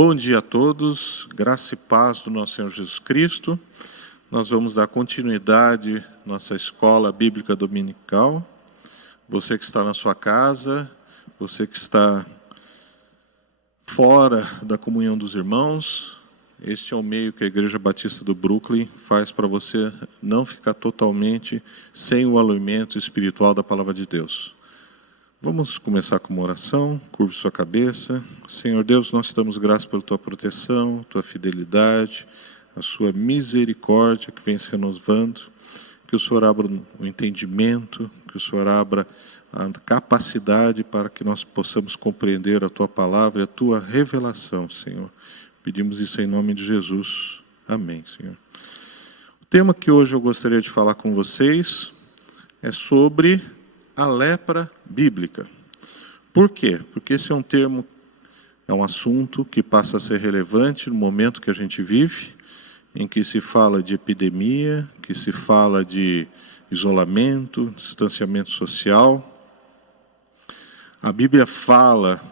Bom dia a todos, graça e paz do nosso Senhor Jesus Cristo. Nós vamos dar continuidade à nossa escola bíblica dominical. Você que está na sua casa, você que está fora da comunhão dos irmãos, este é o meio que a Igreja Batista do Brooklyn faz para você não ficar totalmente sem o alimento espiritual da Palavra de Deus. Vamos começar com uma oração. Curve sua cabeça. Senhor Deus, nós te damos graças pela tua proteção, tua fidelidade, a sua misericórdia que vem se renovando. Que o Senhor abra o entendimento, que o Senhor abra a capacidade para que nós possamos compreender a tua palavra e a tua revelação, Senhor. Pedimos isso em nome de Jesus. Amém, Senhor. O tema que hoje eu gostaria de falar com vocês é sobre a lepra bíblica. Por quê? Porque esse é um assunto que passa a ser relevante no momento que a gente vive, em que se fala de epidemia, que se fala de isolamento, distanciamento social. A Bíblia fala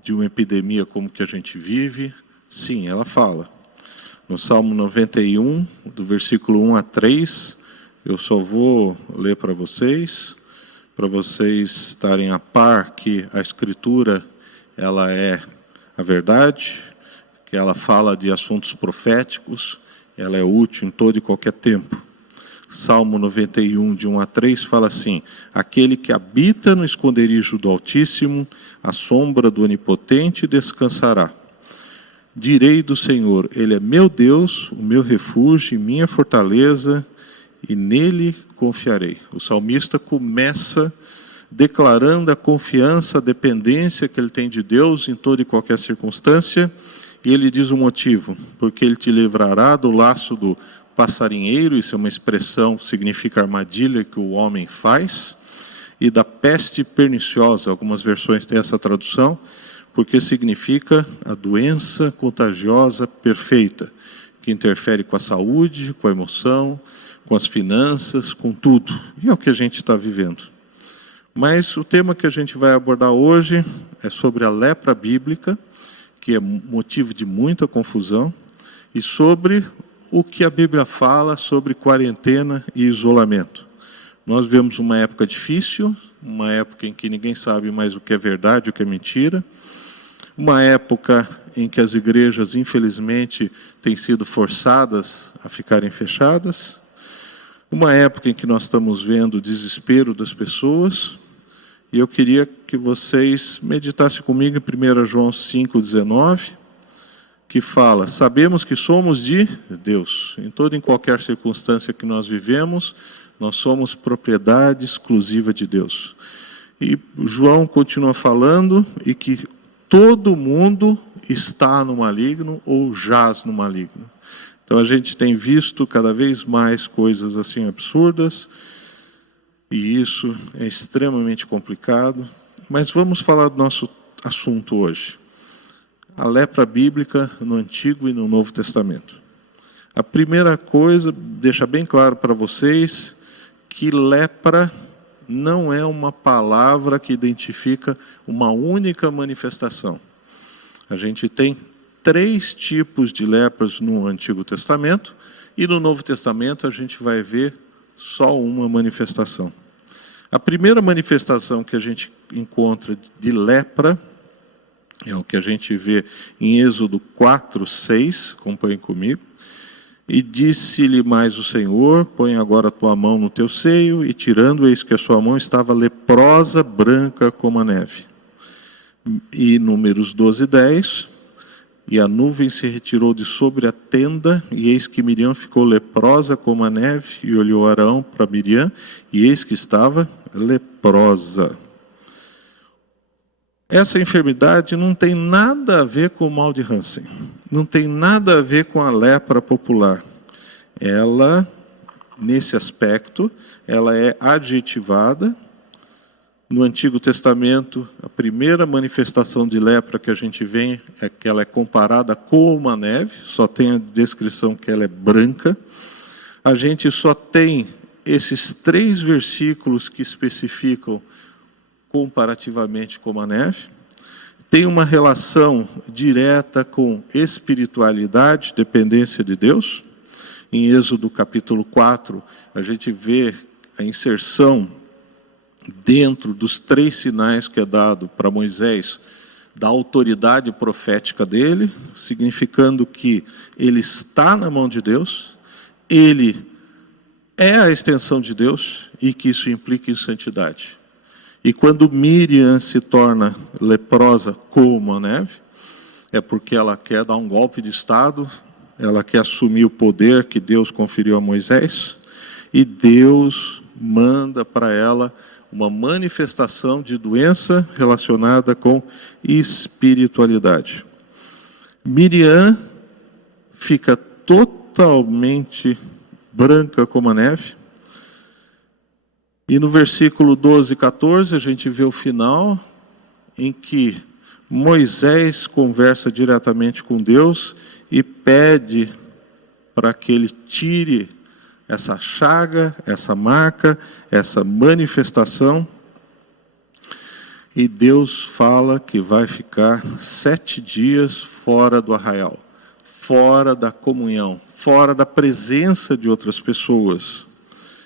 de uma epidemia como que a gente vive? Sim, ela fala. No Salmo 91, do versículo 1 a 3, eu só vou ler para vocês estarem a par que a Escritura ela é a verdade, que ela fala de assuntos proféticos, ela é útil em todo e qualquer tempo. Salmo 91, de 1 a 3, fala assim: aquele que habita no esconderijo do Altíssimo, à sombra do Onipotente descansará. Direi do Senhor, Ele é meu Deus, o meu refúgio e minha fortaleza, e nele confiarei. O salmista começa declarando a confiança, a dependência que ele tem de Deus em toda e qualquer circunstância, e ele diz o motivo: porque ele te livrará do laço do passarinheiro, isso é uma expressão que significa armadilha que o homem faz, e da peste perniciosa, algumas versões têm essa tradução, porque significa a doença contagiosa perfeita, que interfere com a saúde, com a emoção, com as finanças, com tudo. E é o que a gente está vivendo. Mas o tema que a gente vai abordar hoje é sobre a lepra bíblica, que é motivo de muita confusão, e sobre o que a Bíblia fala sobre quarentena e isolamento. Nós vivemos uma época difícil, uma época em que ninguém sabe mais o que é verdade e o que é mentira, uma época em que as igrejas, infelizmente, têm sido forçadas a ficarem fechadas, uma época em que nós estamos vendo o desespero das pessoas, e eu queria que vocês meditassem comigo em 1 João 5,19, que fala: sabemos que somos de Deus. Em toda e qualquer circunstância que nós vivemos, nós somos propriedade exclusiva de Deus. E João continua falando, e que todo mundo está no maligno ou jaz no maligno. Então a gente tem visto cada vez mais coisas assim absurdas, e isso é extremamente complicado. Mas vamos falar do nosso assunto hoje. A lepra bíblica no Antigo e no Novo Testamento. A primeira coisa, deixa bem claro para vocês, que lepra não é uma palavra que identifica uma única manifestação. A gente tem 3 tipos de lepras no Antigo Testamento, e no Novo Testamento a gente vai ver só uma manifestação. A primeira manifestação que a gente encontra de lepra é o que a gente vê em Êxodo 4:6, acompanhem comigo. E disse-lhe mais o Senhor: põe agora a tua mão no teu seio, e tirando, eis que a sua mão estava leprosa, branca como a neve. E Números 12:10, e a nuvem se retirou de sobre a tenda, e eis que Miriam ficou leprosa como a neve, e olhou Arão para Miriam, e eis que estava leprosa. Essa enfermidade não tem nada a ver com o mal de Hansen, não tem nada a ver com a lepra popular. Ela, nesse aspecto, ela é adjetivada. No Antigo Testamento, a primeira manifestação de lepra que a gente vê é que ela é comparada com uma neve, só tem a descrição que ela é branca. A gente só tem esses 3 versículos que especificam comparativamente como a neve. tem uma relação direta com espiritualidade, dependência de Deus. Em Êxodo capítulo 4, a gente vê a inserção dentro dos 3 sinais que é dado para Moisés, da autoridade profética dele, significando que ele está na mão de Deus, ele é a extensão de Deus e que isso implica em santidade. E quando Miriam se torna leprosa como a neve, é porque ela quer dar um golpe de Estado, ela quer assumir o poder que Deus conferiu a Moisés, e Deus manda para ela uma manifestação de doença relacionada com espiritualidade. Miriam fica totalmente branca como a neve. E no versículo 12 e 14, a gente vê o final, em que Moisés conversa diretamente com Deus e pede para que ele tire essa chaga, essa marca, essa manifestação. E Deus fala que vai ficar 7 dias fora do arraial, fora da comunhão, fora da presença de outras pessoas.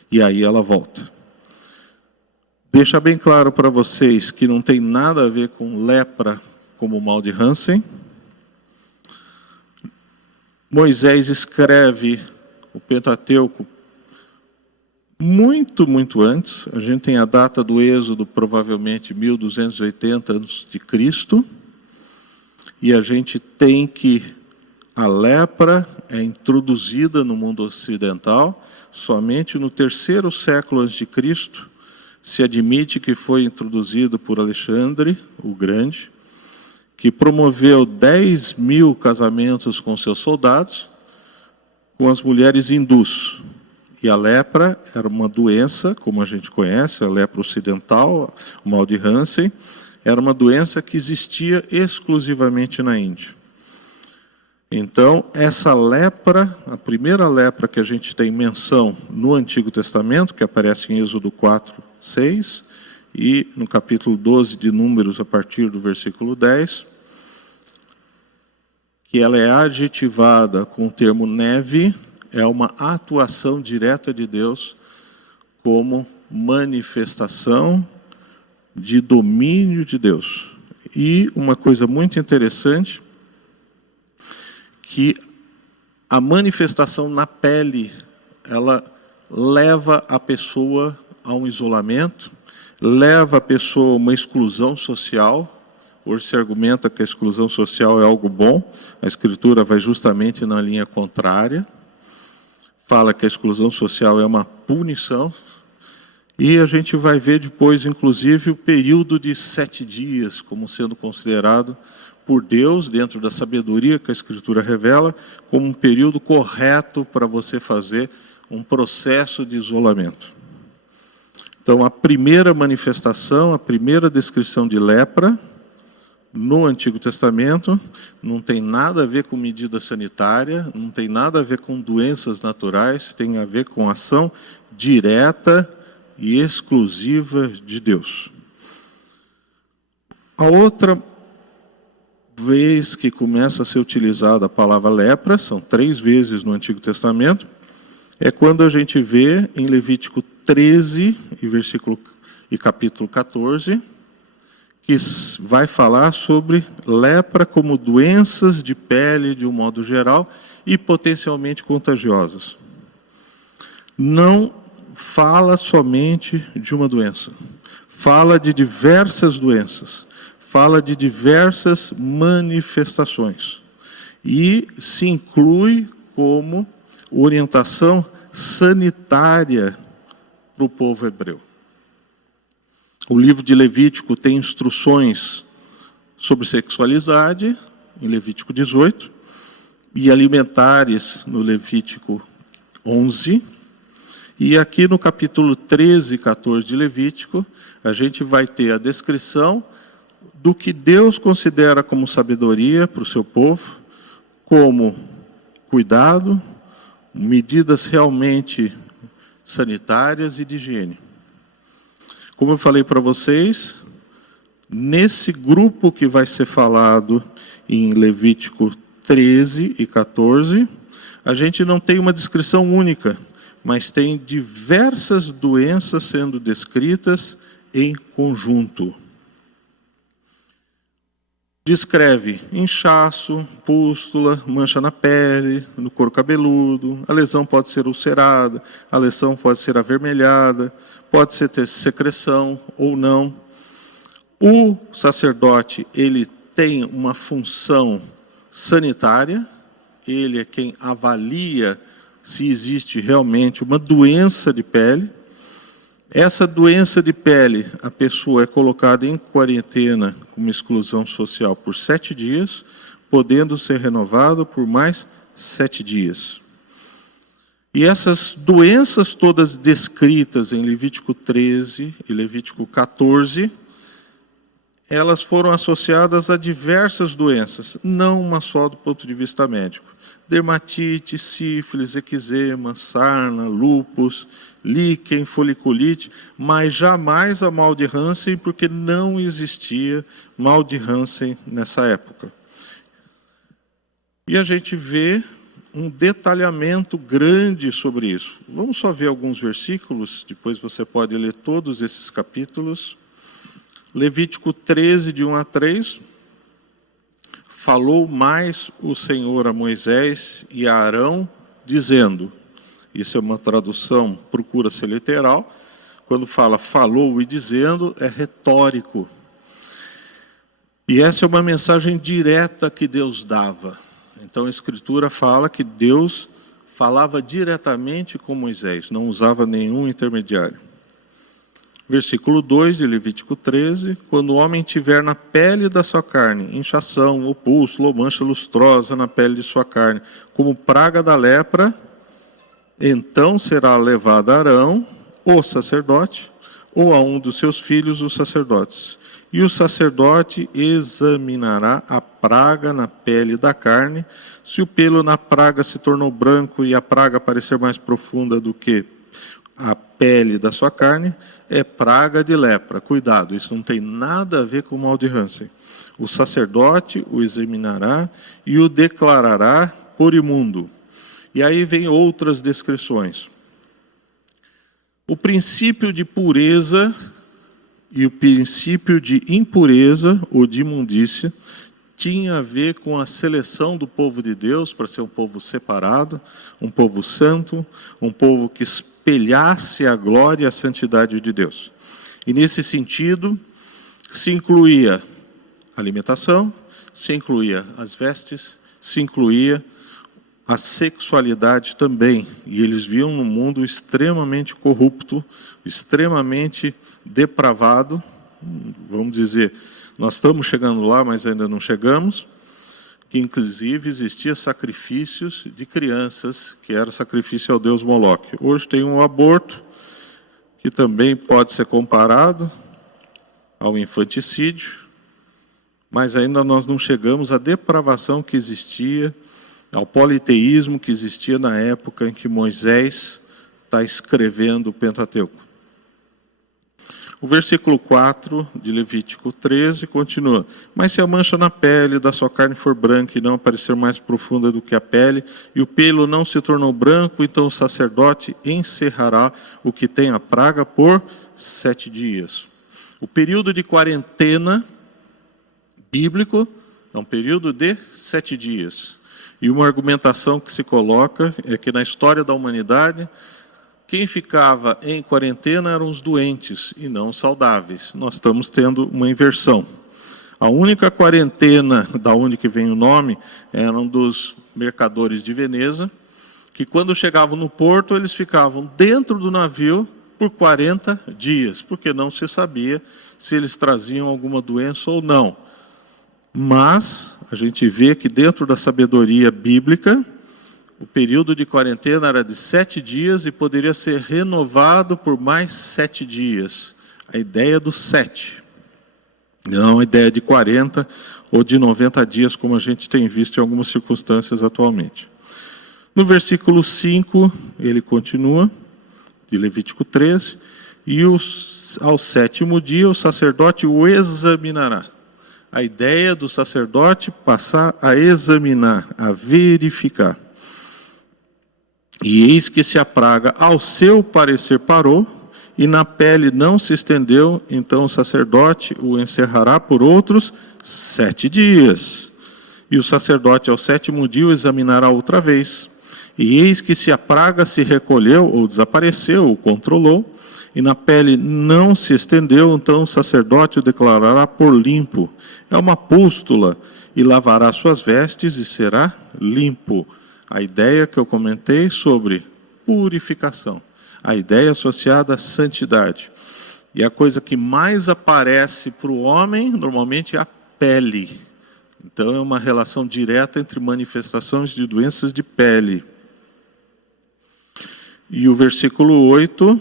E aí ela volta. Deixa bem claro para vocês que não tem nada a ver com lepra como o mal de Hansen. Moisés escreve o Pentateuco muito antes. A gente tem a data do Êxodo, provavelmente 1280 a.C. E a gente tem que a lepra é introduzida no mundo ocidental somente no 3º século a.C., se admite que foi introduzido por Alexandre o Grande, que promoveu 10.000 casamentos com seus soldados, com as mulheres hindus. E a lepra era uma doença, como a gente conhece, a lepra ocidental, o mal de Hansen, era uma doença que existia exclusivamente na Índia. Então, essa lepra, a primeira lepra que a gente tem menção no Antigo Testamento, que aparece em Êxodo 4:6, e no capítulo 12 de Números, a partir do versículo 10, que ela é adjetivada com o termo neve, é uma atuação direta de Deus como manifestação de domínio de Deus. E uma coisa muito interessante, que a manifestação na pele, ela leva a pessoa a um isolamento, leva a pessoa a uma exclusão social. Hoje se argumenta que a exclusão social é algo bom, a Escritura vai justamente na linha contrária, fala que a exclusão social é uma punição, e a gente vai ver depois, inclusive, o período de 7 dias como sendo considerado por Deus, dentro da sabedoria que a Escritura revela, como um período correto para você fazer um processo de isolamento. Então, a primeira manifestação, a primeira descrição de lepra, no Antigo Testamento, não tem nada a ver com medida sanitária, não tem nada a ver com doenças naturais, tem a ver com ação direta e exclusiva de Deus. A outra vez que começa a ser utilizada a palavra lepra, são 3 vezes no Antigo Testamento, é quando a gente vê em Levítico 13 e capítulo 14, que vai falar sobre lepra como doenças de pele de um modo geral e potencialmente contagiosas. Não fala somente de uma doença, fala de diversas doenças, fala de diversas manifestações e se inclui como orientação sanitária para o povo hebreu. O livro de Levítico tem instruções sobre sexualidade, em Levítico 18, e alimentares, no Levítico 11. E aqui no capítulo 13 e 14 de Levítico, a gente vai ter a descrição do que Deus considera como sabedoria para o seu povo, como cuidado, medidas realmente sanitárias e de higiene. Como eu falei para vocês, Nesse grupo que vai ser falado em Levítico 13 e 14, a gente não tem uma descrição única, mas tem diversas doenças sendo descritas em conjunto. Descreve inchaço, pústula, mancha na pele, no couro cabeludo. A lesão pode ser ulcerada, a lesão pode ser avermelhada, pode ser ter secreção ou não. O sacerdote, ele tem uma função sanitária, ele é quem avalia se existe realmente uma doença de pele. Essa doença de pele, a pessoa é colocada em quarentena com uma exclusão social por 7 dias, podendo ser renovada por mais 7 dias. E essas doenças todas descritas em Levítico 13 e Levítico 14, elas foram associadas a diversas doenças, não uma só do ponto de vista médico. Dermatite, sífilis, eczema, sarna, lúpus, líquen, foliculite, mas jamais a mal de Hansen, porque não existia mal de Hansen nessa época. E a gente vê um detalhamento grande sobre isso. Vamos só ver alguns versículos, depois você pode ler todos esses capítulos. Levítico 13, de 1 a 3. Falou mais o Senhor a Moisés e a Arão, dizendo, isso é uma tradução, procura ser literal, quando fala falou e dizendo, é retórico. E essa é uma mensagem direta que Deus dava. Então a Escritura fala que Deus falava diretamente com Moisés, não usava nenhum intermediário. Versículo 2 de Levítico 13, quando o homem tiver na pele da sua carne inchação, ou pústula, ou mancha lustrosa na pele de sua carne, como praga da lepra, então será levado a Arão, o sacerdote, ou a um dos seus filhos, os sacerdotes. E o sacerdote examinará a praga na pele da carne. Se o pelo na praga se tornou branco e a praga parecer mais profunda do que a pele da sua carne, é praga de lepra. Cuidado, isso não tem nada a ver com o mal de Hansen. O sacerdote o examinará e o declarará por imundo. E aí vem outras descrições. O princípio de pureza e o princípio de impureza ou de imundícia tinha a ver com a seleção do povo de Deus para ser um povo separado, um povo santo, um povo que espelhasse a glória e a santidade de Deus. E nesse sentido, se incluía a alimentação, se incluía as vestes, se incluía a sexualidade também. E eles viam um mundo extremamente corrupto, extremamente depravado, vamos dizer, nós estamos chegando lá, mas ainda não chegamos, que inclusive existia sacrifícios de crianças, que era sacrifício ao deus Moloque. Hoje tem um aborto, que também pode ser comparado ao infanticídio, mas ainda nós não chegamos à depravação que existia, ao politeísmo que existia na época em que Moisés está escrevendo o Pentateuco. O versículo 4 de Levítico 13 continua. Mas se a mancha na pele da sua carne for branca e não aparecer mais profunda do que a pele, e o pelo não se tornou branco, então o sacerdote encerrará o que tem a praga por 7 dias. O período de quarentena bíblico é um período de 7 dias. E uma argumentação que se coloca é que na história da humanidade, quem ficava em quarentena eram os doentes e não os saudáveis. Nós estamos tendo uma inversão. A única quarentena, da onde que vem o nome, eram dos mercadores de Veneza, que quando chegavam no porto, eles ficavam dentro do navio por 40 dias, porque não se sabia se eles traziam alguma doença ou não. Mas a gente vê que dentro da sabedoria bíblica, o período de quarentena era de 7 dias e poderia ser renovado por mais 7 dias. A ideia do 7. Não a ideia de 40 ou de 90 dias, como a gente tem visto em algumas circunstâncias atualmente. No versículo 5, ele continua, de Levítico 13. e ao 7º dia o sacerdote o examinará. A ideia do sacerdote passar a examinar, a verificar. E eis que se a praga ao seu parecer parou, e na pele não se estendeu, então o sacerdote o encerrará por outros 7 dias. E o sacerdote ao 7º dia o examinará outra vez. E eis que se a praga se recolheu, ou desapareceu, ou controlou, e na pele não se estendeu, então o sacerdote o declarará por limpo. É uma pústula, e lavará suas vestes e será limpo. A ideia que eu comentei sobre purificação. A ideia associada à santidade. E a coisa que mais aparece para o homem, normalmente, é a pele. Então, é uma relação direta entre manifestações de doenças de pele. E o versículo 8,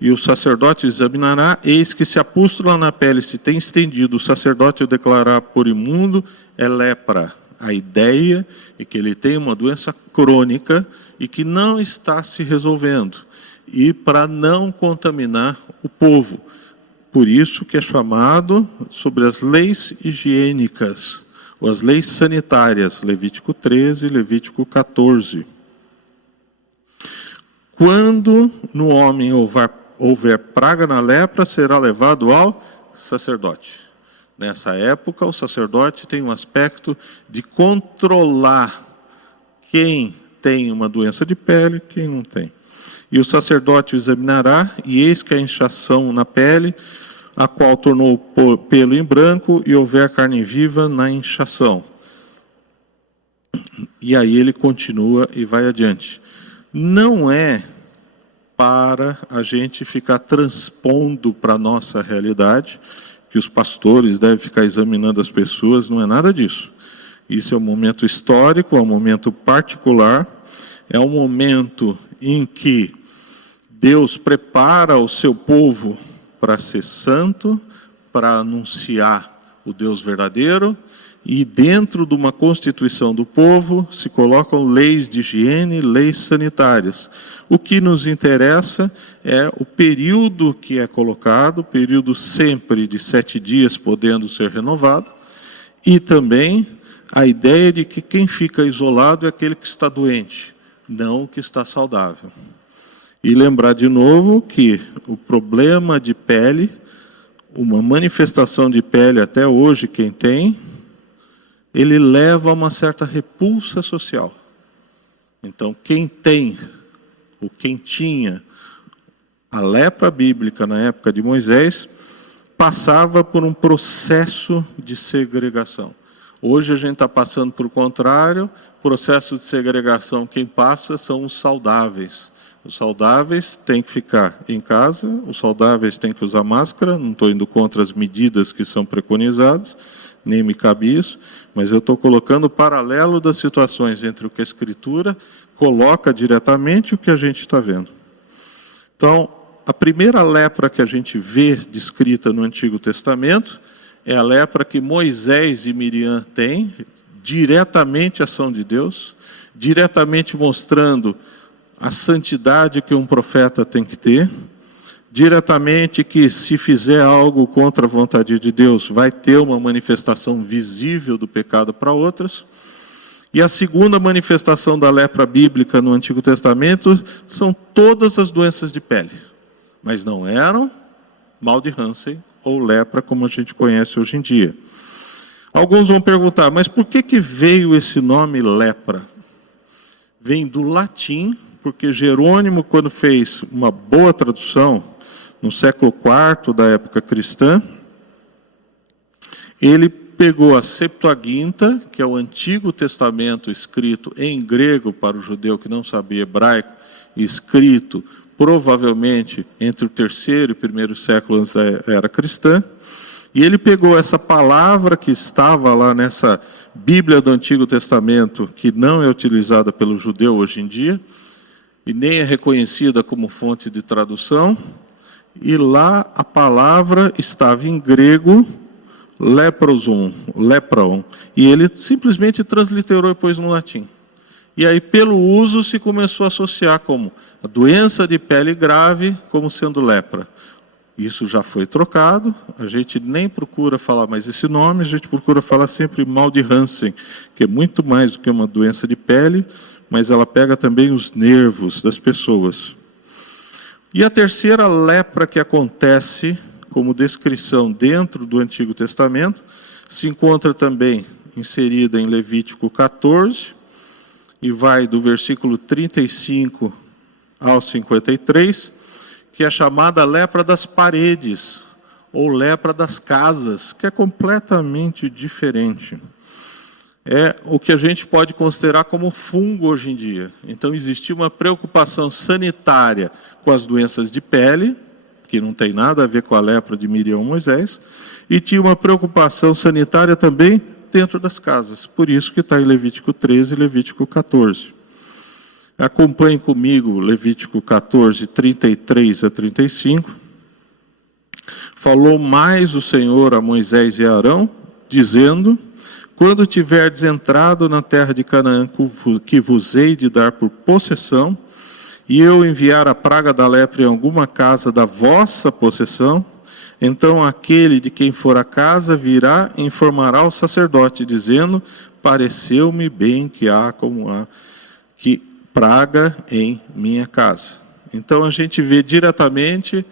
e o sacerdote examinará, eis que se a pústula na pele se tem estendido, o sacerdote o declarará por imundo, é lepra. A ideia é que ele tem uma doença crônica e que não está se resolvendo. E para não contaminar o povo. Por isso que é chamado sobre as leis higiênicas, ou as leis sanitárias, Levítico 13, Levítico 14. Quando no homem houver praga na lepra, será levado ao sacerdote. Nessa época, o sacerdote tem um aspecto de controlar quem tem uma doença de pele, quem não tem. E o sacerdote o examinará, e eis que a inchação na pele, a qual tornou o pelo em branco, e houver carne viva na inchação. E aí ele continua e vai adiante. Não é para a gente ficar transpondo para a nossa realidade, que os pastores devem ficar examinando as pessoas, não é nada disso. Isso é um momento histórico, é um momento particular, é um momento em que Deus prepara o seu povo para ser santo, para anunciar o Deus verdadeiro, e dentro de uma constituição do povo se colocam leis de higiene, leis sanitárias. O que nos interessa é o período que é colocado, período sempre de 7 dias podendo ser renovado, e também a ideia de que quem fica isolado é aquele que está doente, não o que está saudável. E lembrar de novo que o problema de pele, uma manifestação de pele até hoje, quem tem, ele leva a uma certa repulsa social. Então, quem tem, ou quem tinha a lepra bíblica na época de Moisés, passava por um processo de segregação. Hoje a gente está passando por o contrário, processo de segregação, quem passa são os saudáveis. Os saudáveis têm que ficar em casa, os saudáveis têm que usar máscara, não estou indo contra as medidas que são preconizadas, nem me cabe isso, mas eu estou colocando o paralelo das situações entre o que a Escritura coloca diretamente e o que a gente está vendo. Então, a primeira lepra que a gente vê descrita no Antigo Testamento é a lepra que Moisés e Miriam têm, diretamente ação de Deus, diretamente mostrando a santidade que um profeta tem que ter, diretamente que se fizer algo contra a vontade de Deus, vai ter uma manifestação visível do pecado para outras. E a segunda manifestação da lepra bíblica no Antigo Testamento são todas as doenças de pele, mas não eram mal de Hansen ou lepra como a gente conhece hoje em dia. Alguns vão perguntar, mas por que veio esse nome lepra? Vem do latim, porque Jerônimo, quando fez uma boa tradução, no século IV da época cristã, ele pegou a Septuaginta, que é o Antigo Testamento escrito em grego para o judeu que não sabia hebraico, escrito provavelmente entre o 3º e 1º século antes da era cristã, e ele pegou essa palavra que estava lá nessa Bíblia do Antigo Testamento, que não é utilizada pelo judeu hoje em dia, e nem é reconhecida como fonte de tradução, e lá a palavra estava em grego, lepron, e ele simplesmente transliterou e pôs no latim. E aí, pelo uso, se começou a associar como a doença de pele grave como sendo lepra, Isso já foi trocado, a gente nem procura falar mais esse nome, a gente procura falar sempre mal de Hansen, que é muito mais do que uma doença de pele, mas ela pega também os nervos das pessoas. E a terceira lepra que acontece como descrição dentro do Antigo Testamento, se encontra também inserida em Levítico 14, e vai do versículo 35 ao 53, que é a chamada lepra das paredes, ou lepra das casas, que é completamente diferente. É o que a gente pode considerar como fungo hoje em dia. Então, existia uma preocupação sanitária com as doenças de pele, que não tem nada a ver com a lepra de Miriam e Moisés, e tinha uma preocupação sanitária também dentro das casas. Por isso que está em Levítico 13 e Levítico 14. Acompanhe comigo Levítico 14, 33 a 35. Falou mais o Senhor a Moisés e a Arão, dizendo: quando tiverdes entrado na terra de Canaã, que vos hei de dar por possessão, e eu enviar a praga da lepra em alguma casa da vossa possessão, então aquele de quem for a casa virá e informará ao sacerdote, dizendo: pareceu-me bem que há como há que praga em minha casa. Então a gente vê diretamente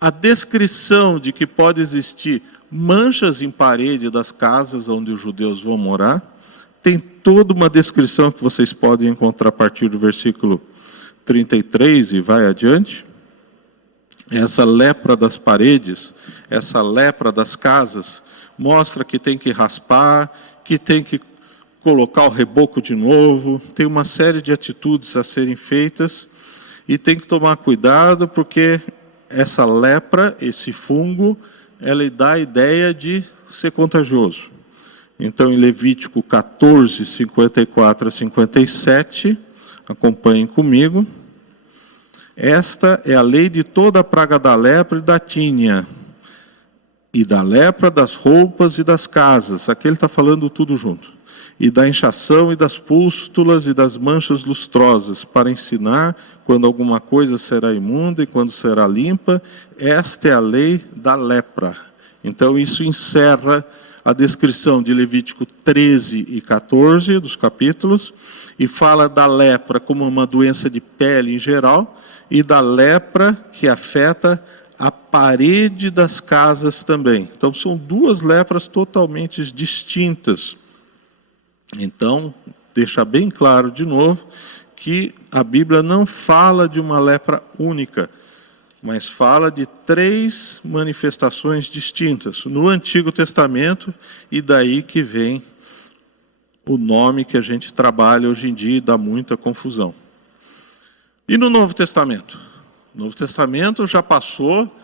a descrição de que pode existir manchas em parede das casas onde os judeus vão morar. Tem toda uma descrição que vocês podem encontrar a partir do versículo 33 e vai adiante. Essa lepra das paredes, essa lepra das casas, mostra que tem que raspar, que tem que colocar o reboco de novo, tem uma série de atitudes a serem feitas, e tem que tomar cuidado, porque essa lepra, esse fungo, ela dá a ideia de ser contagioso. Então, em Levítico 14, 54 a 57, acompanhem comigo. Esta é a lei de toda a praga da lepra e da tínia, e da lepra das roupas e das casas. Aqui ele está falando tudo junto. E da inchação e das pústulas e das manchas lustrosas, para ensinar quando alguma coisa será imunda e quando será limpa. Esta é a lei da lepra. Então isso encerra a descrição de Levítico 13 e 14 dos capítulos, e fala da lepra como uma doença de pele em geral, e da lepra que afeta a parede das casas também. Então são duas lepras totalmente distintas. Então, deixa bem claro de novo que a Bíblia não fala de uma lepra única, mas fala de três manifestações distintas no Antigo Testamento, e daí que vem o nome que a gente trabalha hoje em dia e dá muita confusão. E no Novo Testamento? O Novo Testamento já passou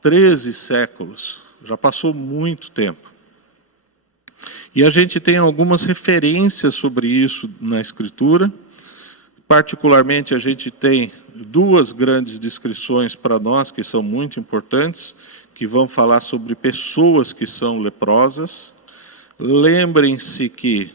13 séculos, já passou muito tempo. E a gente tem algumas referências sobre isso na Escritura. Particularmente, a gente tem duas grandes descrições para nós, que são muito importantes, que vão falar sobre pessoas que são leprosas. Lembrem-se que,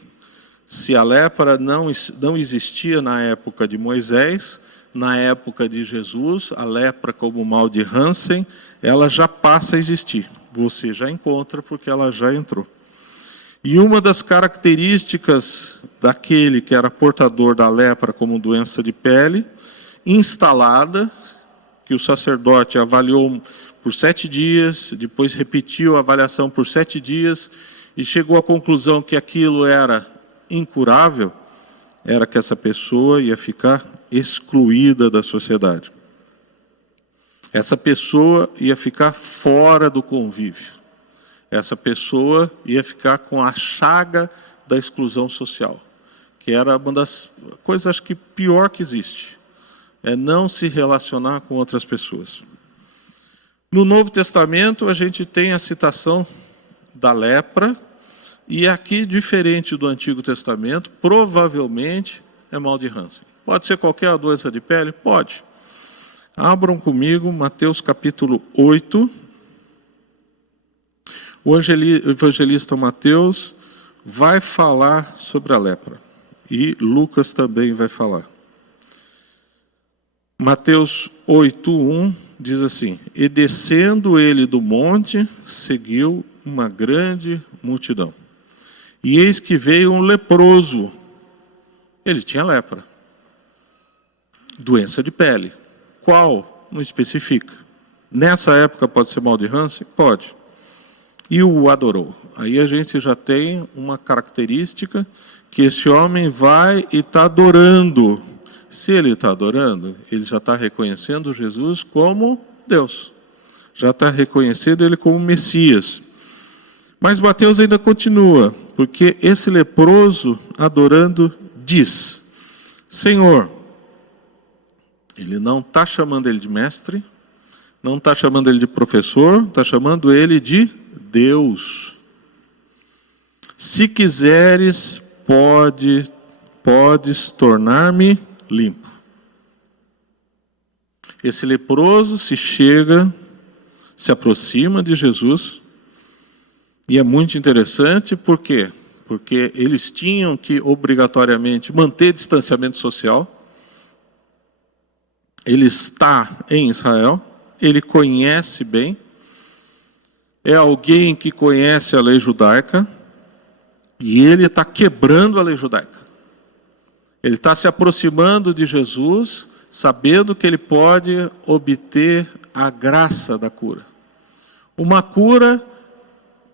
se a lepra não existia na época de Moisés, na época de Jesus, a lepra como mal de Hansen, ela já passa a existir. Você já encontra porque ela já entrou. E uma das características daquele que era portador da lepra como doença de pele, instalada, que o sacerdote avaliou por 7 dias, depois repetiu a avaliação por 7 dias, e chegou à conclusão que aquilo era incurável, era que essa pessoa ia ficar excluída da sociedade. Essa pessoa ia ficar fora do convívio. Essa pessoa ia ficar com a chaga da exclusão social, que era uma das coisas, acho que pior que existe, é não se relacionar com outras pessoas. No Novo Testamento, a gente tem a citação da lepra, e aqui, diferente do Antigo Testamento, provavelmente é mal de Hansen. Pode ser qualquer doença de pele? Pode. Abram comigo Mateus capítulo 8. O evangelista Mateus vai falar sobre a lepra, e Lucas também vai falar. Mateus 8:1 diz assim: e descendo ele do monte, seguiu uma grande multidão. E eis que veio um leproso. Ele tinha lepra. Doença de pele. Qual? Não especifica. Nessa época pode ser mal de Hansen? Pode. E o adorou. Aí a gente já tem uma característica que esse homem vai e está adorando. Se ele está adorando, ele já está reconhecendo Jesus como Deus. Já está reconhecendo ele como Messias. Mas Mateus ainda continua, porque esse leproso adorando diz: Senhor, ele não está chamando ele de mestre, não está chamando ele de professor, está chamando ele de Deus. Se quiseres, podes tornar-me limpo. Esse leproso se aproxima de Jesus, e é muito interessante, por quê? Porque eles tinham que obrigatoriamente manter distanciamento social. Ele está em Israel, ele conhece bem, é alguém que conhece a lei judaica, e ele está quebrando a lei judaica. Ele está se aproximando de Jesus, sabendo que ele pode obter a graça da cura. Uma cura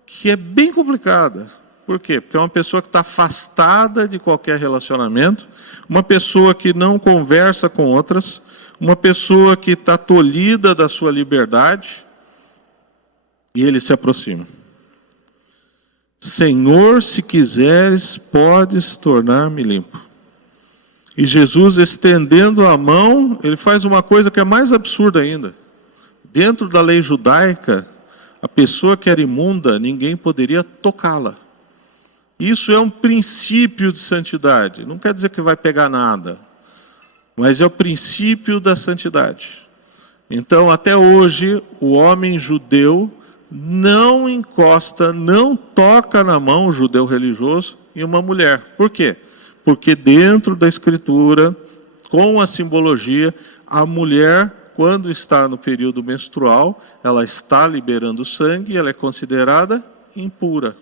que é bem complicada. Por quê? Porque é uma pessoa que está afastada de qualquer relacionamento, uma pessoa que não conversa com outras, uma pessoa que está tolhida da sua liberdade, e ele se aproxima. Senhor, se quiseres, podes tornar-me limpo. E Jesus, estendendo a mão, ele faz uma coisa que é mais absurda ainda. Dentro da lei judaica, a pessoa que era imunda, ninguém poderia tocá-la. Isso é um princípio de santidade. Não quer dizer que vai pegar nada, mas é o princípio da santidade. Então, até hoje, o homem judeu não encosta, não toca na mão, o judeu religioso, em uma mulher. Por quê? Porque dentro da Escritura, com a simbologia, a mulher, quando está no período menstrual, ela está liberando sangue e ela é considerada impura.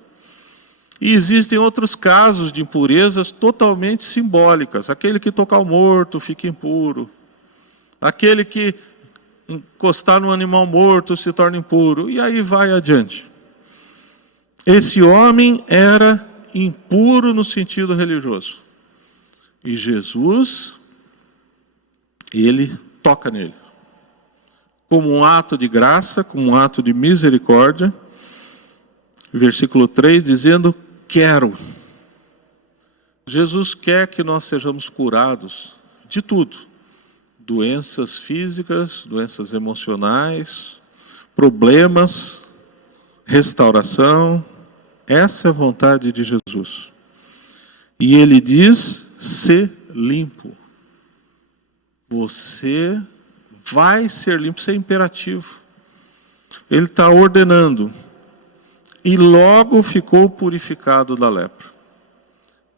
E existem outros casos de impurezas totalmente simbólicas. Aquele que tocar o morto fica impuro. Aquele que encostar num animal morto se torna impuro. E aí vai adiante. Esse homem era impuro no sentido religioso. E Jesus, ele toca nele. Como um ato de graça, como um ato de misericórdia. Versículo 3, dizendo, quero. Jesus quer que nós sejamos curados de tudo. Doenças físicas, doenças emocionais, problemas, restauração. Essa é a vontade de Jesus. E ele diz, ser limpo. Você vai ser limpo, isso é imperativo. Ele está ordenando. E logo ficou purificado da lepra.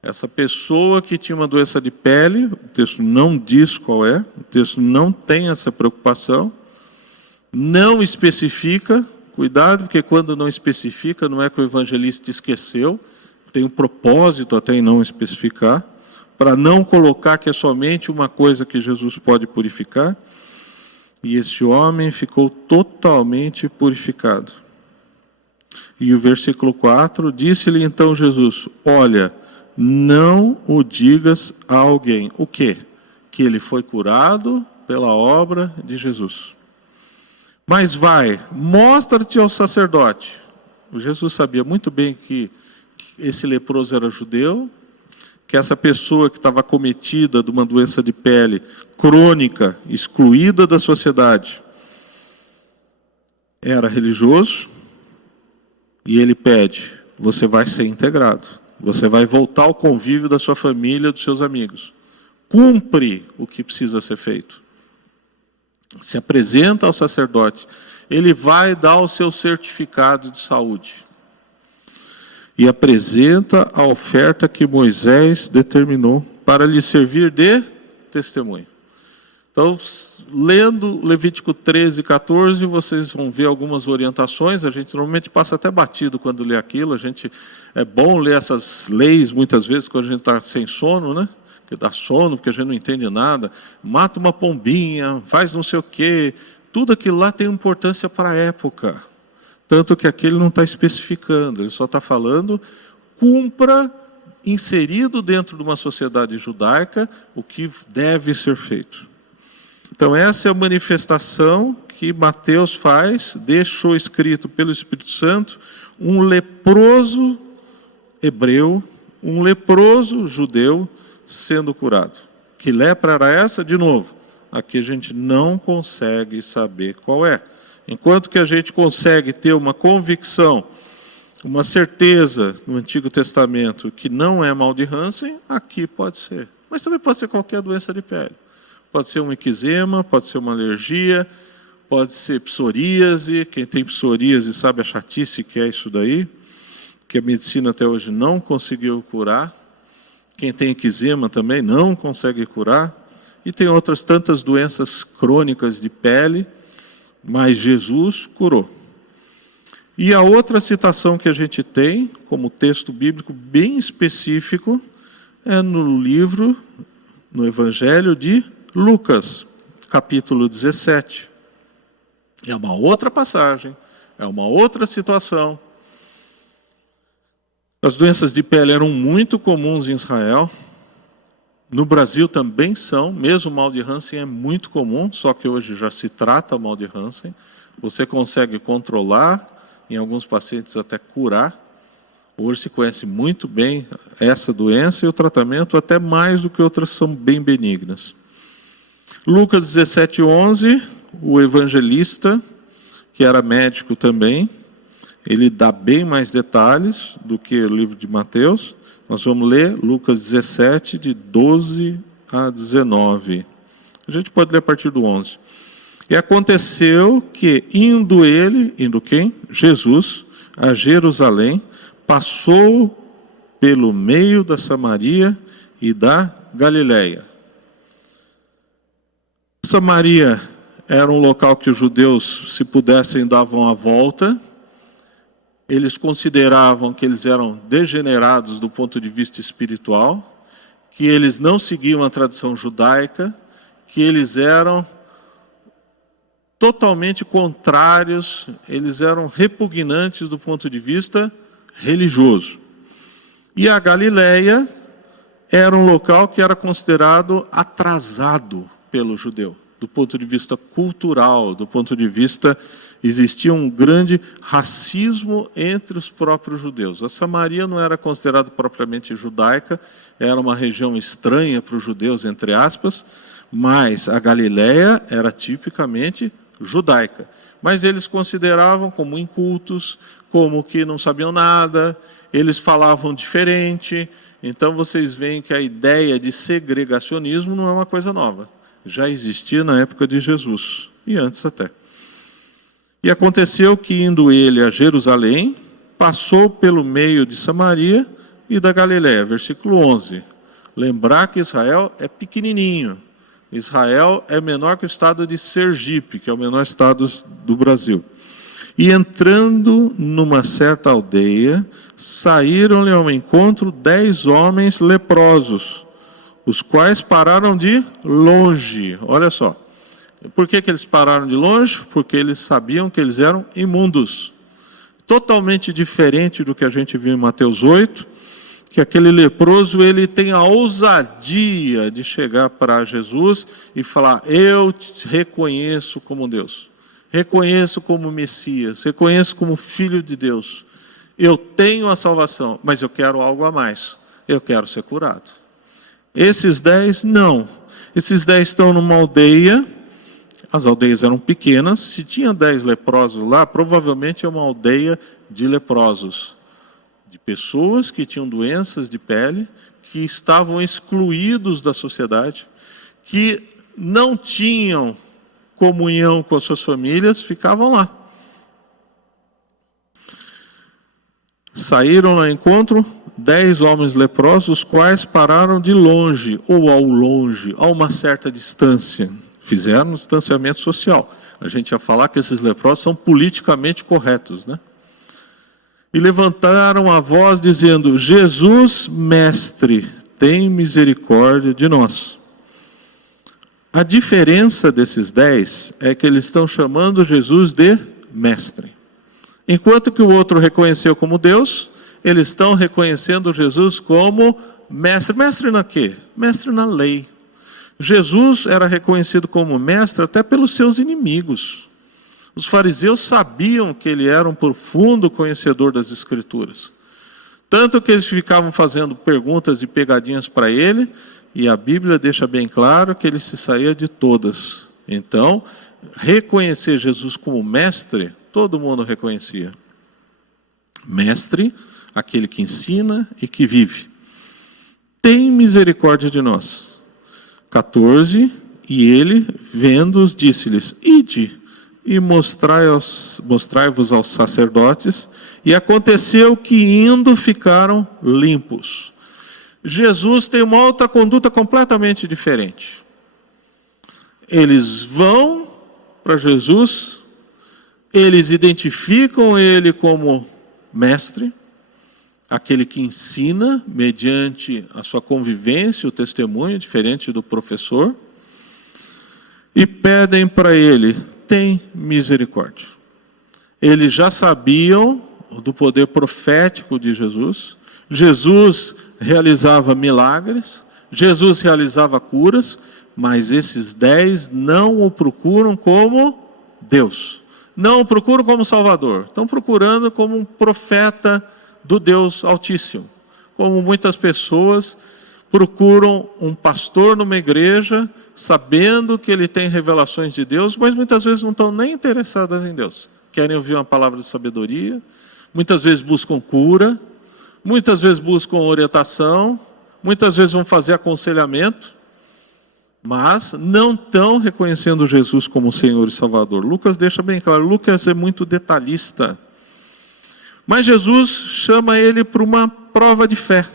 Essa pessoa que tinha uma doença de pele, o texto não diz qual é, o texto não tem essa preocupação, não especifica, cuidado, porque quando não especifica, não é que o evangelista esqueceu, tem um propósito até em não especificar, para não colocar que é somente uma coisa que Jesus pode purificar, e esse homem ficou totalmente purificado. E o versículo 4, disse-lhe então Jesus, olha, não o digas a alguém. O quê? Que ele foi curado pela obra de Jesus. Mas vai, mostra-te ao sacerdote. O Jesus sabia muito bem que esse leproso era judeu, que essa pessoa que estava acometida de uma doença de pele crônica, excluída da sociedade, era religioso, e ele pede, você vai ser integrado, você vai voltar ao convívio da sua família, dos seus amigos. Cumpre o que precisa ser feito. Se apresenta ao sacerdote, ele vai dar o seu certificado de saúde. E apresenta a oferta que Moisés determinou para lhe servir de testemunho. Então, lendo Levítico 13 e 14, vocês vão ver algumas orientações. A gente normalmente passa até batido quando lê aquilo. É bom ler essas leis, muitas vezes, quando a gente está sem sono, né? Que dá sono, porque a gente não entende nada. Mata uma pombinha, faz não sei o quê. Tudo aquilo lá tem importância para a época. Tanto que aqui ele não está especificando, ele só está falando, cumpra, inserido dentro de uma sociedade judaica, o que deve ser feito. Então essa é a manifestação que Mateus faz, deixou escrito pelo Espírito Santo, um leproso hebreu, um leproso judeu sendo curado. Que lepra era essa? De novo, aqui a gente não consegue saber qual é. Enquanto que a gente consegue ter uma convicção, uma certeza no Antigo Testamento que não é mal de Hansen, aqui pode ser. Mas também pode ser qualquer doença de pele. Pode ser um eczema, pode ser uma alergia, pode ser psoríase. Quem tem psoríase sabe a chatice que é isso daí, que a medicina até hoje não conseguiu curar. Quem tem eczema também não consegue curar. E tem outras tantas doenças crônicas de pele, mas Jesus curou. E a outra citação que a gente tem, como texto bíblico bem específico, é no Evangelho de Lucas, capítulo 17. É uma outra passagem, é uma outra situação. As doenças de pele eram muito comuns em Israel. No Brasil também são, mesmo o mal de Hansen é muito comum, só que hoje já se trata o mal de Hansen. Você consegue controlar, em alguns pacientes até curar. Hoje se conhece muito bem essa doença e o tratamento, até mais do que outras são bem benignas. Lucas 17:11, o evangelista, que era médico também, ele dá bem mais detalhes do que o livro de Mateus. Nós vamos ler Lucas 17, de 12 a 19. A gente pode ler a partir do 11. E aconteceu que, indo quem? Jesus, a Jerusalém, passou pelo meio da Samaria e da Galileia. Samaria era um local que os judeus, se pudessem, davam a volta. Eles consideravam que eles eram degenerados do ponto de vista espiritual, que eles não seguiam a tradição judaica, que eles eram totalmente contrários, eles eram repugnantes do ponto de vista religioso. E a Galileia era um local que era considerado atrasado pelo judeu, do ponto de vista cultural, do ponto de vista... Existia um grande racismo entre os próprios judeus. A Samaria não era considerada propriamente judaica, era uma região estranha para os judeus, entre aspas, mas a Galileia era tipicamente judaica. Mas eles consideravam como incultos, como que não sabiam nada, eles falavam diferente. Então vocês veem que a ideia de segregacionismo não é uma coisa nova. Já existia na época de Jesus, e antes até. E aconteceu que, indo ele a Jerusalém, passou pelo meio de Samaria e da Galiléia. Versículo 11. Lembrar que Israel é pequenininho. Israel é menor que o estado de Sergipe, que é o menor estado do Brasil. E entrando numa certa aldeia, saíram-lhe ao encontro 10 homens leprosos, os quais pararam de longe. Olha só. Por que eles pararam de longe? Porque eles sabiam que eles eram imundos. Totalmente diferente do que a gente viu em Mateus 8, que aquele leproso ele tem a ousadia de chegar para Jesus e falar: eu te reconheço como Deus, reconheço como Messias, reconheço como Filho de Deus. Eu tenho a salvação, mas eu quero algo a mais. Eu quero ser curado. Esses 10 não. Esses 10 estão numa aldeia. As aldeias eram pequenas, se tinha 10 leprosos lá, provavelmente é uma aldeia de leprosos, de pessoas que tinham doenças de pele, que estavam excluídos da sociedade, que não tinham comunhão com as suas famílias, ficavam lá. Saíram ao encontro 10 homens leprosos, os quais pararam de longe, ou ao longe, a uma certa distância. Fizeram um distanciamento social. A gente ia falar que esses leprosos são politicamente corretos, né? E levantaram a voz dizendo: Jesus, mestre, tem misericórdia de nós. A diferença desses 10 é que eles estão chamando Jesus de mestre. Enquanto que o outro reconheceu como Deus, eles estão reconhecendo Jesus como mestre. Mestre na quê? Mestre na lei. Jesus era reconhecido como mestre até pelos seus inimigos. Os fariseus sabiam que ele era um profundo conhecedor das Escrituras. Tanto que eles ficavam fazendo perguntas e pegadinhas para ele, e a Bíblia deixa bem claro que ele se saía de todas. Então, reconhecer Jesus como mestre, todo mundo reconhecia. Mestre, aquele que ensina e que vive. Tem misericórdia de nós. 14, e ele, vendo-os, disse-lhes: ide e mostrai-vos aos sacerdotes. E aconteceu que indo ficaram limpos. Jesus tem uma outra conduta completamente diferente. Eles vão para Jesus, eles identificam ele como mestre, aquele que ensina mediante a sua convivência, o testemunho, diferente do professor, e pedem para ele: tem misericórdia. Eles já sabiam do poder profético de Jesus. Jesus realizava milagres, Jesus realizava curas, mas esses 10 não o procuram como Deus, não o procuram como Salvador, estão procurando como um profeta do Deus Altíssimo, como muitas pessoas procuram um pastor numa igreja, sabendo que ele tem revelações de Deus, mas muitas vezes não estão nem interessadas em Deus. Querem ouvir uma palavra de sabedoria, muitas vezes buscam cura, muitas vezes buscam orientação, muitas vezes vão fazer aconselhamento, mas não estão reconhecendo Jesus como Senhor e Salvador. Lucas deixa bem claro, Lucas é muito detalhista. Mas Jesus chama ele para uma prova de fé.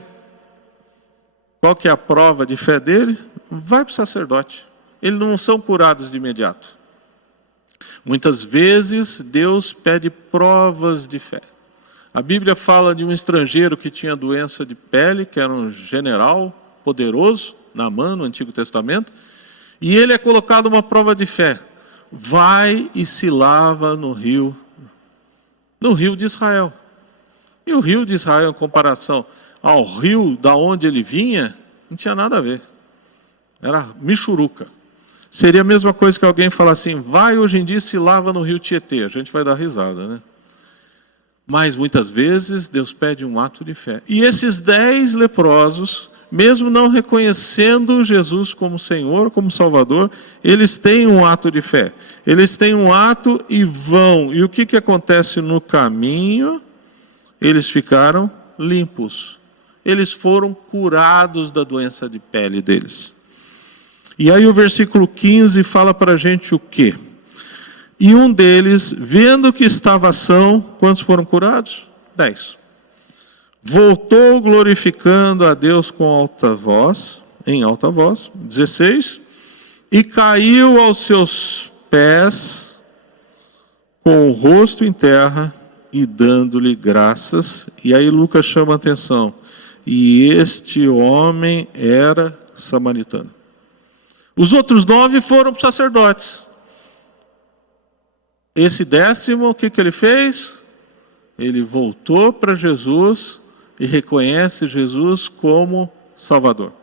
Qual que é a prova de fé dele? Vai para o sacerdote. Eles não são curados de imediato. Muitas vezes Deus pede provas de fé. A Bíblia fala de um estrangeiro que tinha doença de pele, que era um general poderoso, Naamã, no Antigo Testamento, e ele é colocado uma prova de fé. Vai e se lava no rio de Israel. E o rio de Israel, em comparação ao rio da onde ele vinha, não tinha nada a ver. Era michuruca. Seria a mesma coisa que alguém falar assim: vai hoje em dia e se lava no rio Tietê. A gente vai dar risada, né? Mas muitas vezes Deus pede um ato de fé. E esses 10 leprosos, mesmo não reconhecendo Jesus como Senhor, como Salvador, eles têm um ato de fé. Eles têm um ato e vão. E o que acontece no caminho? Eles ficaram limpos. Eles foram curados da doença de pele deles. E aí o versículo 15 fala para a gente o quê? E um deles, vendo que estava são, quantos foram curados? 10. Voltou glorificando a Deus com alta voz, em alta voz. 16. E caiu aos seus pés com o rosto em terra e dando-lhe graças. E aí Lucas chama a atenção. E este homem era samaritano. Os outros 9 foram para os sacerdotes. Esse 10º, o que ele fez? Ele voltou para Jesus e reconhece Jesus como Salvador.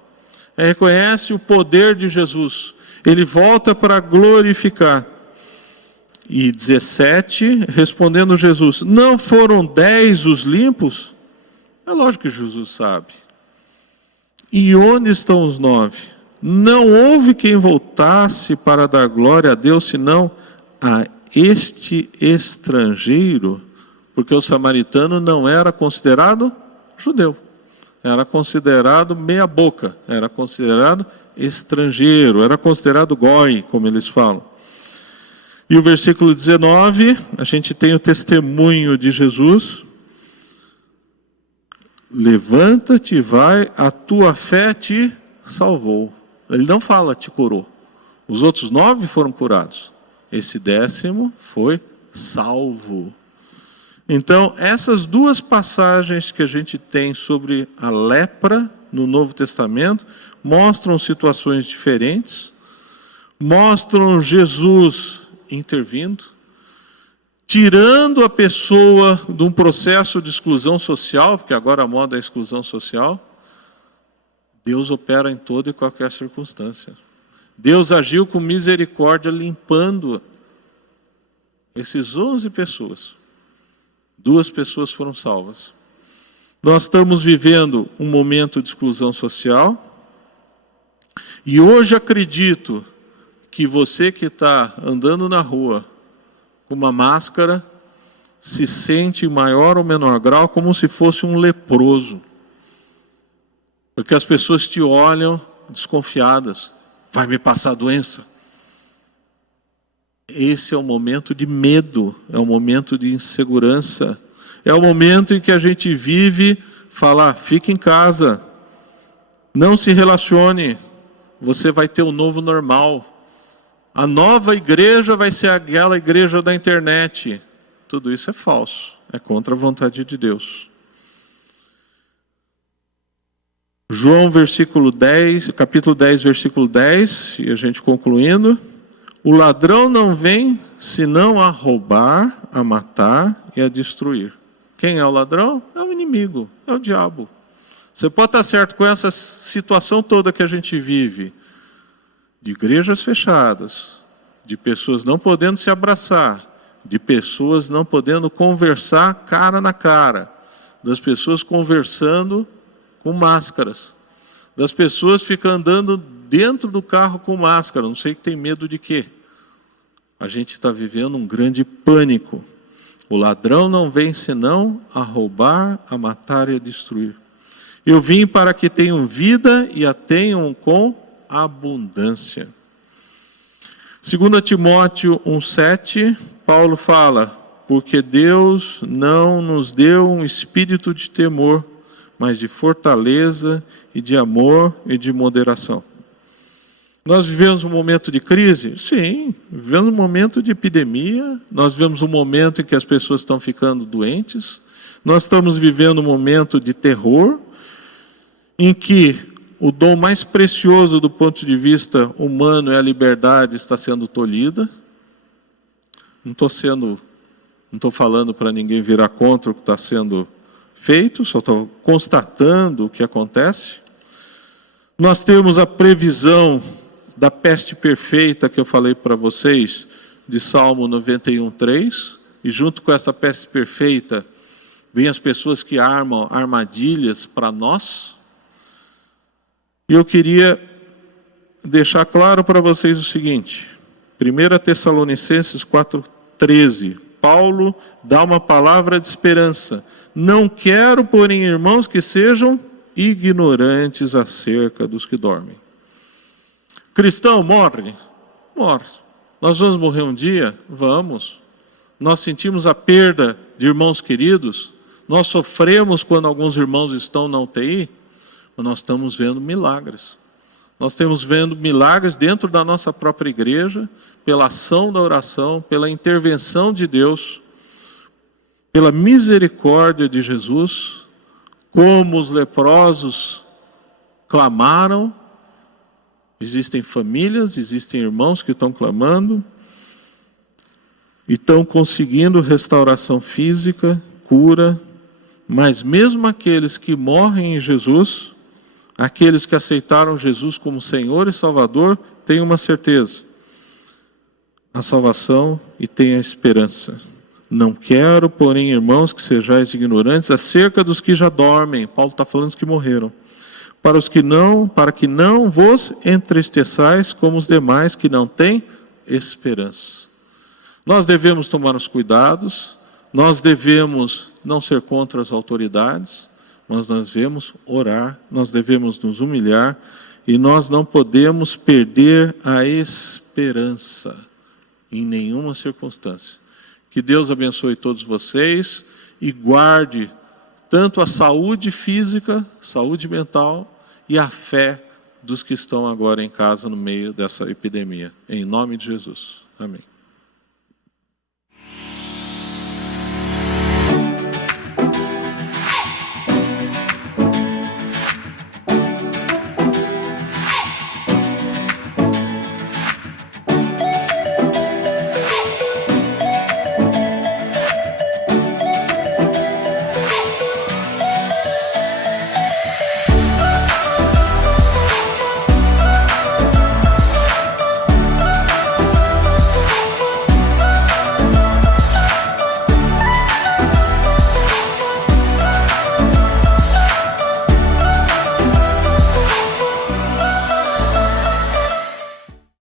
Ele reconhece o poder de Jesus. Ele volta para glorificar. E 17, respondendo Jesus: não foram 10 os limpos? É lógico que Jesus sabe. E onde estão os 9? Não houve quem voltasse para dar glória a Deus, senão a este estrangeiro, porque o samaritano não era considerado judeu, era considerado meia boca, era considerado estrangeiro, era considerado goi, como eles falam. E o versículo 19, a gente tem o testemunho de Jesus: levanta-te e vai, a tua fé te salvou. Ele não fala te curou. Os outros 9 foram curados. Esse 10º foi salvo. Então, essas duas passagens que a gente tem sobre a lepra no Novo Testamento mostram situações diferentes, mostram Jesus intervindo, tirando a pessoa de um processo de exclusão social, porque agora a moda é a exclusão social. Deus opera em toda e qualquer circunstância. Deus agiu com misericórdia, limpando esses 11 pessoas. 2 pessoas foram salvas. Nós estamos vivendo um momento de exclusão social. E hoje acredito que você que está andando na rua com uma máscara se sente em maior ou menor grau como se fosse um leproso. Porque as pessoas te olham desconfiadas. Vai me passar a doença? Esse é o momento de medo, é o momento de insegurança, é o momento em que a gente vive falar, fique em casa, não se relacione, você vai ter o novo normal. A nova igreja vai ser aquela igreja da internet. Tudo isso é falso, é contra a vontade de Deus. João capítulo 10, versículo 10, e a gente concluindo. O ladrão não vem senão a roubar, a matar e a destruir. Quem é o ladrão? É o inimigo, é o diabo. Você pode estar certo com essa situação toda que a gente vive, de igrejas fechadas, de pessoas não podendo se abraçar, de pessoas não podendo conversar cara na cara, das pessoas conversando com máscaras, das pessoas ficam andando dentro do carro com máscara, não sei que tem medo de quê. A gente está vivendo um grande pânico. O ladrão não vem senão a roubar, a matar e a destruir. Eu vim para que tenham vida e a tenham com abundância. 2 Timóteo 1,7, Paulo fala, porque Deus não nos deu um espírito de temor, mas de fortaleza e de amor e de moderação. Nós vivemos um momento de crise? Sim, vivemos um momento de epidemia, nós vivemos um momento em que as pessoas estão ficando doentes, nós estamos vivendo um momento de terror, em que o dom mais precioso do ponto de vista humano é a liberdade, está sendo tolhida. Não estou falando para ninguém virar contra o que está sendo feito, só estou constatando o que acontece. Nós temos a previsão da peste perfeita que eu falei para vocês, de Salmo 91:3, e junto com essa peste perfeita, vem as pessoas que armam armadilhas para nós. E eu queria deixar claro para vocês o seguinte, 1 Tessalonicenses 4:13, Paulo dá uma palavra de esperança. Não quero, porém, irmãos, que sejam ignorantes acerca dos que dormem. Cristão morre? Morre. Nós vamos morrer um dia? Vamos. Nós sentimos a perda de irmãos queridos? Nós sofremos quando alguns irmãos estão na UTI? Mas nós estamos vendo milagres. Nós estamos vendo milagres dentro da nossa própria igreja, pela ação da oração, pela intervenção de Deus, pela misericórdia de Jesus, como os leprosos clamaram. Existem famílias, existem irmãos que estão clamando e estão conseguindo restauração física, cura, mas mesmo aqueles que morrem em Jesus, aqueles que aceitaram Jesus como Senhor e Salvador, têm uma certeza: a salvação e têm a esperança. Não quero, porém, irmãos, que sejais ignorantes acerca dos que já dormem. Paulo está falando dos que morreram. Para que não vos entristeçais como os demais que não têm esperança. Nós devemos tomar os cuidados, nós devemos não ser contra as autoridades, mas nós devemos orar, nós devemos nos humilhar e nós não podemos perder a esperança em nenhuma circunstância. Que Deus abençoe todos vocês e guarde tanto a saúde física, saúde mental e a fé dos que estão agora em casa no meio dessa epidemia. Em nome de Jesus. Amém.